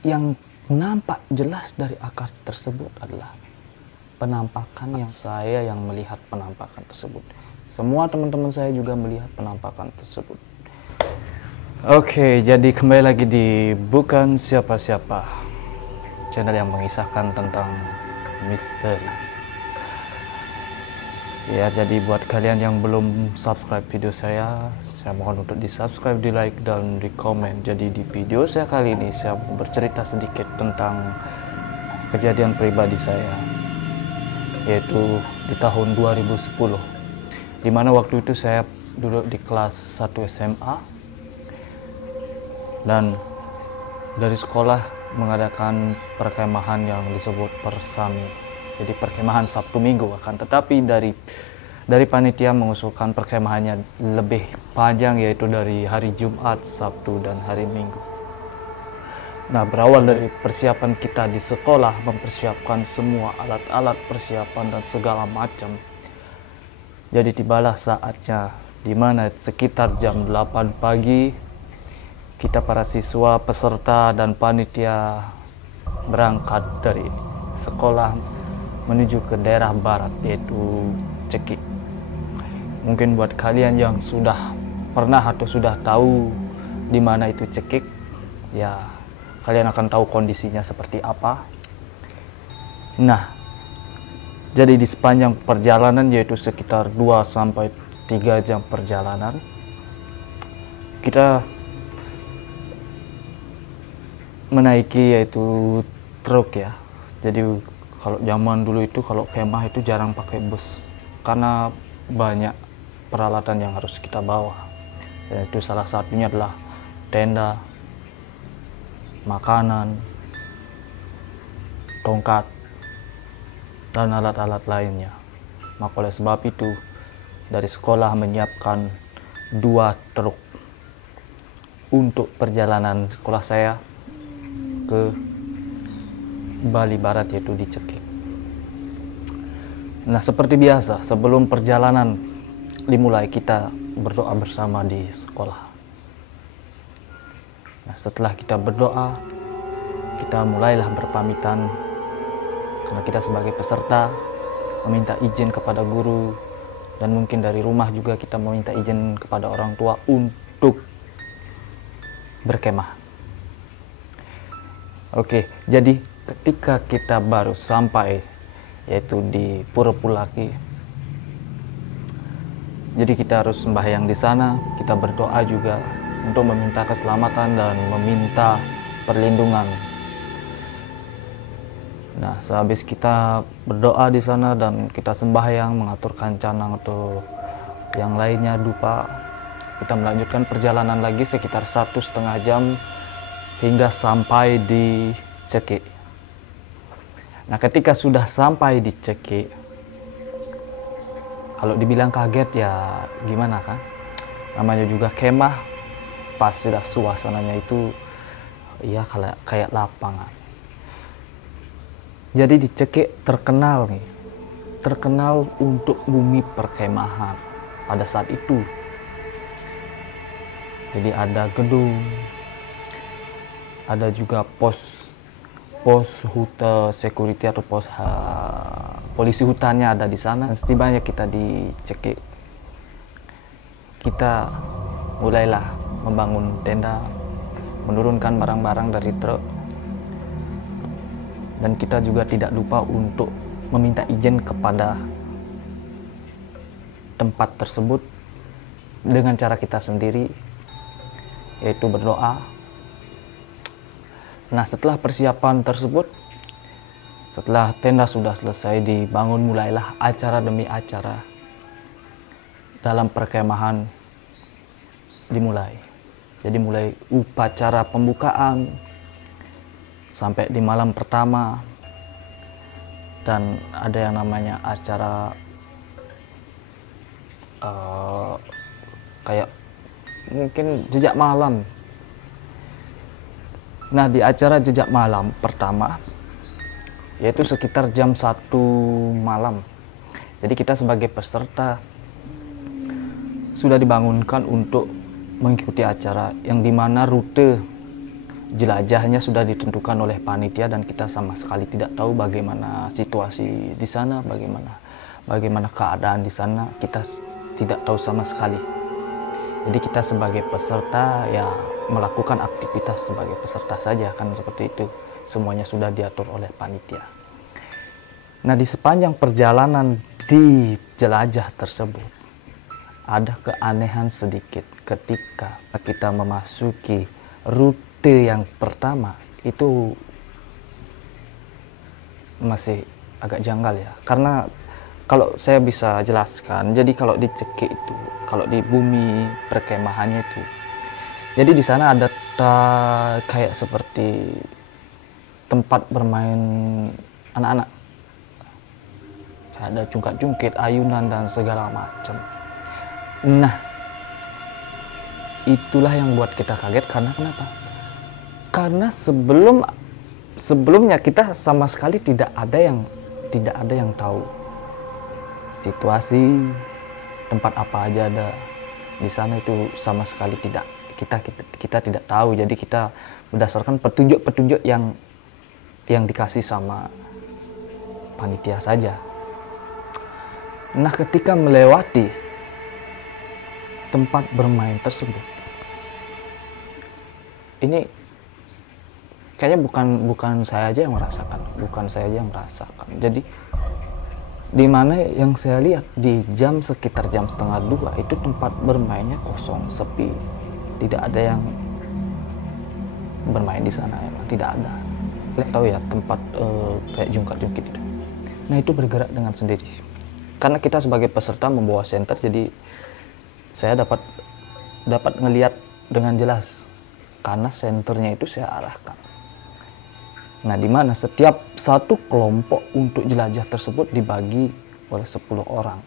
yang nampak jelas dari akar tersebut adalah penampakan yang saya yang melihat penampakan tersebut. Semua teman-teman saya juga melihat penampakan tersebut. Oke, jadi kembali lagi di Bukan Siapa-Siapa, channel yang mengisahkan tentang misteri. Ya, jadi buat kalian yang belum subscribe video saya mohon untuk di subscribe, di like, dan di komen. Jadi di video saya kali ini saya bercerita sedikit tentang kejadian pribadi saya, yaitu di tahun 2010, dimana waktu itu saya duduk di kelas 1 SMA dan dari sekolah mengadakan perkemahan yang disebut persami. Jadi perkemahan Sabtu Minggu, akan tetapi dari panitia mengusulkan perkemahannya lebih panjang, yaitu dari hari Jumat, Sabtu, dan hari Minggu. Nah, berawal dari persiapan kita di sekolah, mempersiapkan semua alat-alat persiapan dan segala macam. Jadi tibalah saatnya di mana sekitar jam 8 pagi kita para siswa, peserta, dan panitia berangkat dari sekolah menuju ke daerah barat, yaitu Cekik. Mungkin buat kalian yang sudah pernah atau sudah tahu di mana itu Cekik, ya kalian akan tahu kondisinya seperti apa. Nah, jadi di sepanjang perjalanan, yaitu sekitar 2-3 jam perjalanan, kita menaiki yaitu truk ya. Jadi kalau zaman dulu itu kalau kemah itu jarang pakai bus karena banyak peralatan yang harus kita bawa. Yaitu salah satunya adalah tenda, makanan, tongkat, dan alat-alat lainnya. Maka oleh sebab itu dari sekolah menyiapkan 2 truk untuk perjalanan sekolah saya ke Bali Barat, yaitu di Cekik. Nah, seperti biasa sebelum perjalanan dimulai kita berdoa bersama di sekolah. Nah, setelah kita berdoa, kita mulailah berpamitan karena kita sebagai peserta meminta izin kepada guru, dan mungkin dari rumah juga kita meminta izin kepada orang tua untuk berkemah. Oke, jadi ketika kita baru sampai yaitu di Pura Pulaki, jadi kita harus sembahyang di sana. Kita berdoa juga untuk meminta keselamatan dan meminta perlindungan. Nah, sehabis kita berdoa di sana dan kita sembahyang, mengaturkan canang atau yang lainnya dupa, kita melanjutkan perjalanan lagi sekitar 1,5 jam hingga sampai di Cekik. Nah, ketika sudah sampai di Cekik, kalau dibilang kaget ya gimana kan? Namanya juga kemah, pas sudah suasananya itu ya kayak lapangan. Jadi di Cekik terkenal untuk bumi perkemahan pada saat itu. Jadi ada gedung, ada juga pos security atau polisi hutannya ada di sana. Setibanya kita di Cekik, kita mulailah membangun tenda, menurunkan barang-barang dari truk, dan kita juga tidak lupa untuk meminta izin kepada tempat tersebut dengan cara kita sendiri, yaitu berdoa. Nah, setelah persiapan tersebut, setelah tenda sudah selesai dibangun, mulailah acara demi acara dalam perkemahan dimulai. Jadi mulai upacara pembukaan sampai di malam pertama, dan ada yang namanya acara kayak mungkin jejak malam. Nah, di acara jejak malam pertama, yaitu sekitar jam 1 malam. Jadi kita sebagai peserta sudah dibangunkan untuk mengikuti acara yang dimana rute jelajahnya sudah ditentukan oleh panitia dan kita sama sekali tidak tahu bagaimana situasi di sana, bagaimana keadaan di sana, kita tidak tahu sama sekali. Jadi kita sebagai peserta ya melakukan aktivitas sebagai peserta saja, kan seperti itu. Semuanya sudah diatur oleh panitia. Nah, di sepanjang perjalanan di jelajah tersebut ada keanehan sedikit ketika kita memasuki rute yang pertama. Itu masih agak janggal ya, karena kalau saya bisa jelaskan, jadi kalau di Ceki itu, kalau di bumi perkemahannya itu, jadi di sana ada kayak seperti tempat bermain anak-anak, ada jungkat-jungkit, ayunan dan segala macam. Nah, itulah yang buat kita kaget. Karena kenapa? Karena sebelumnya kita sama sekali tidak ada yang tahu situasi tempat apa aja ada di sana, itu sama sekali tidak kita tidak tahu. Jadi kita berdasarkan petunjuk yang dikasih sama panitia saja. Nah, ketika melewati tempat bermain tersebut, ini kayaknya bukan saya aja yang merasakan, Jadi di mana yang saya lihat di sekitar jam 1:30 itu tempat bermainnya kosong, sepi, tidak ada yang bermain di sana, emang tidak ada. Kalian tahu ya tempat kayak jungkat-jungkit itu. Nah, itu bergerak dengan sendiri. Karena kita sebagai peserta membawa senter, jadi saya dapat ngelihat dengan jelas karena senternya itu saya arahkan. Nah, di mana setiap satu kelompok untuk jelajah tersebut dibagi oleh 10 orang.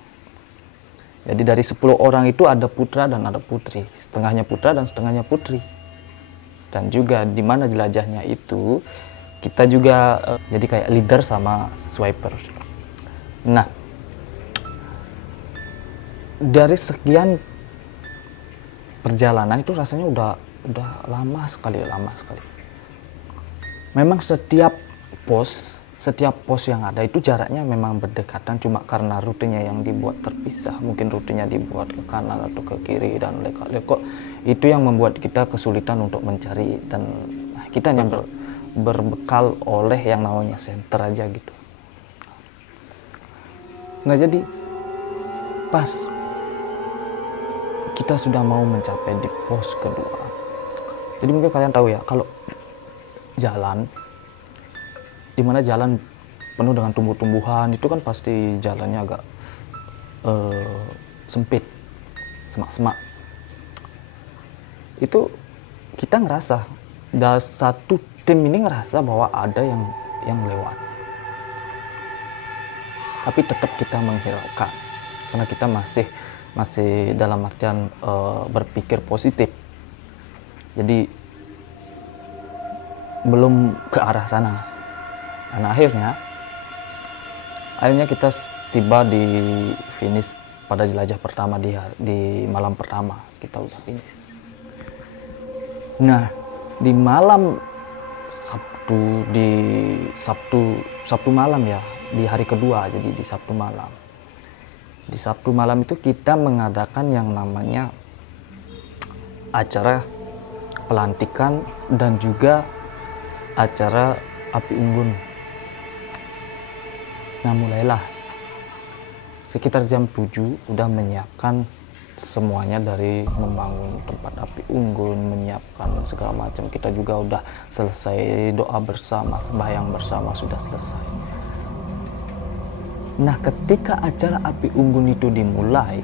Jadi dari 10 orang itu ada putra dan ada putri, setengahnya putra dan setengahnya putri. Dan juga di mana jelajahnya itu kita juga jadi kayak leader sama swiper. Nah, dari sekian perjalanan itu rasanya udah lama sekali. Memang setiap pos yang ada itu jaraknya memang berdekatan, cuma karena rutenya yang dibuat terpisah. Mungkin rutenya dibuat ke kanan atau ke kiri dan lekok-lekok, itu yang membuat kita kesulitan untuk mencari, dan kita hanya berbekal oleh yang namanya senter aja gitu. Nah, jadi pas kita sudah mau mencapai di pos kedua, jadi mungkin kalian tahu ya, kalau jalan, dimana jalan penuh dengan tumbuh-tumbuhan, itu kan pasti jalannya agak sempit, semak-semak. Itu kita ngerasa, satu tim ini ngerasa bahwa ada yang lewat, tapi tetap kita menghiraukan karena kita masih dalam artian berpikir positif. Jadi belum ke arah sana. Dan akhirnya kita tiba di finish pada jelajah pertama, di malam pertama kita udah finish. Nah, di malam Sabtu malam ya, di hari kedua, jadi di Sabtu malam. Di Sabtu malam itu kita mengadakan yang namanya acara pelantikan dan juga acara api unggun. Nah, mulailah sekitar jam 7 udah menyiapkan semuanya, dari membangun tempat api unggun, menyiapkan segala macam. Kita juga udah selesai doa bersama, sembahyang bersama sudah selesai. Nah, ketika acara api unggun itu dimulai,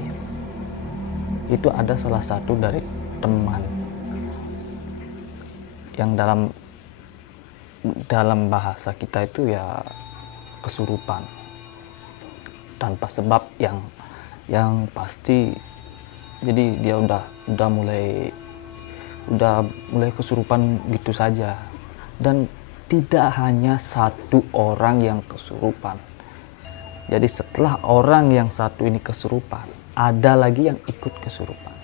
itu ada salah satu dari teman yang dalam bahasa kita itu ya kesurupan tanpa sebab yang pasti. Jadi dia udah mulai kesurupan gitu saja, dan tidak hanya satu orang yang kesurupan. Jadi setelah orang yang satu ini kesurupan, ada lagi yang ikut kesurupan.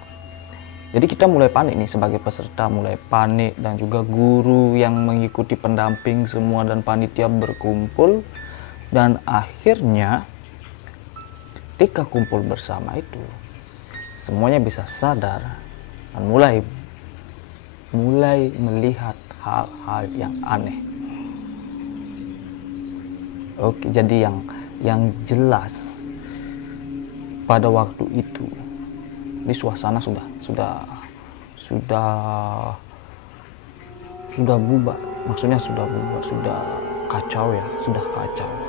Jadi kita mulai panik nih sebagai peserta, mulai panik, dan juga guru yang mengikuti, pendamping semua dan panitia berkumpul. Dan akhirnya ketika kumpul bersama itu semuanya bisa sadar dan mulai melihat hal-hal yang aneh. Oke, jadi yang jelas pada waktu itu ini suasana sudah bubar, maksudnya sudah bubar, sudah kacau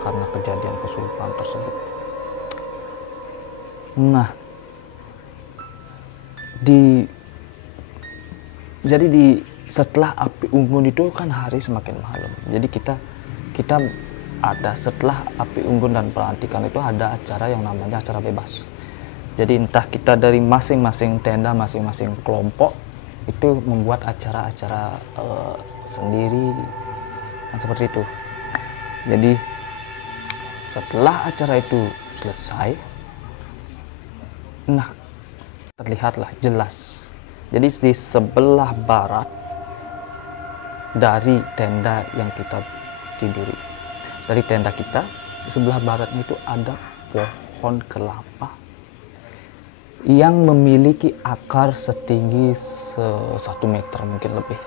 karena kejadian kesurupan tersebut. Nah, setelah api unggun itu kan hari semakin malam. Jadi kita ada, setelah api unggun dan pelantikan itu ada acara yang namanya acara bebas. Jadi entah kita dari masing-masing tenda, masing-masing kelompok itu membuat acara-acara sendiri, kan seperti itu. Jadi setelah acara itu selesai, nah terlihatlah jelas. Jadi di sebelah barat dari tenda yang kita tiduri, dari tenda kita, di sebelah baratnya itu ada pohon kelapa yang memiliki akar setinggi 1 meter mungkin lebih.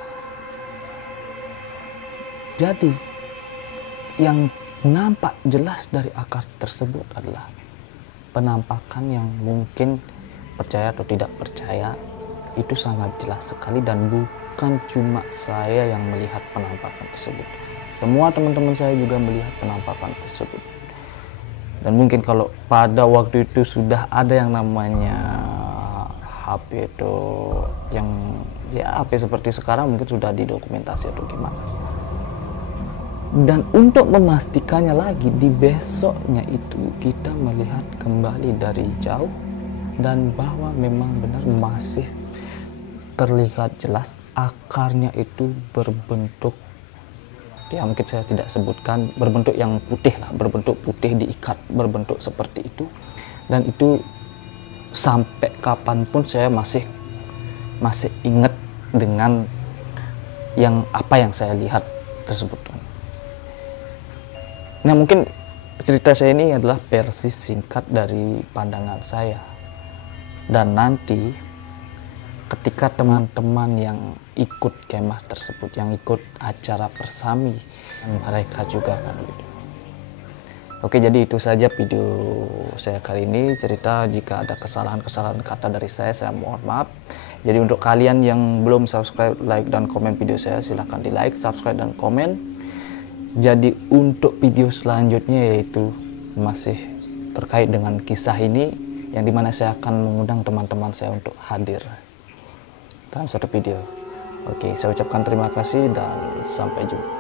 Jadi yang nampak jelas dari akar tersebut adalah penampakan yang mungkin percaya atau tidak percaya itu sangat jelas sekali, dan bukan cuma saya yang melihat penampakan tersebut. Semua teman-teman saya juga melihat penampakan tersebut. Dan mungkin kalau pada waktu itu sudah ada yang namanya HP itu, yang ya HP seperti sekarang, mungkin sudah didokumentasi atau gimana. Dan untuk memastikannya lagi, di besoknya itu kita melihat kembali dari jauh, dan bahwa memang benar masih terlihat jelas akarnya itu berbentuk, ya mungkin saya tidak sebutkan, berbentuk yang putih lah, berbentuk putih diikat, berbentuk seperti itu. Dan itu sampai kapanpun saya masih ingat dengan apa yang saya lihat tersebut. Nah, mungkin cerita saya ini adalah versi singkat dari pandangan saya. Dan nanti ketika teman-teman yang ikut kemah tersebut, yang ikut acara persami, mereka juga akan gitu. Oke, jadi itu saja video saya kali ini. Cerita, jika ada kesalahan-kesalahan kata dari saya mohon maaf. Jadi untuk kalian yang belum subscribe, like, dan komen video saya, silahkan di like, subscribe, dan komen. Jadi untuk video selanjutnya yaitu masih terkait dengan kisah ini, yang dimana saya akan mengundang teman-teman saya untuk hadir dalam satu video. Oke, saya ucapkan terima kasih dan sampai jumpa.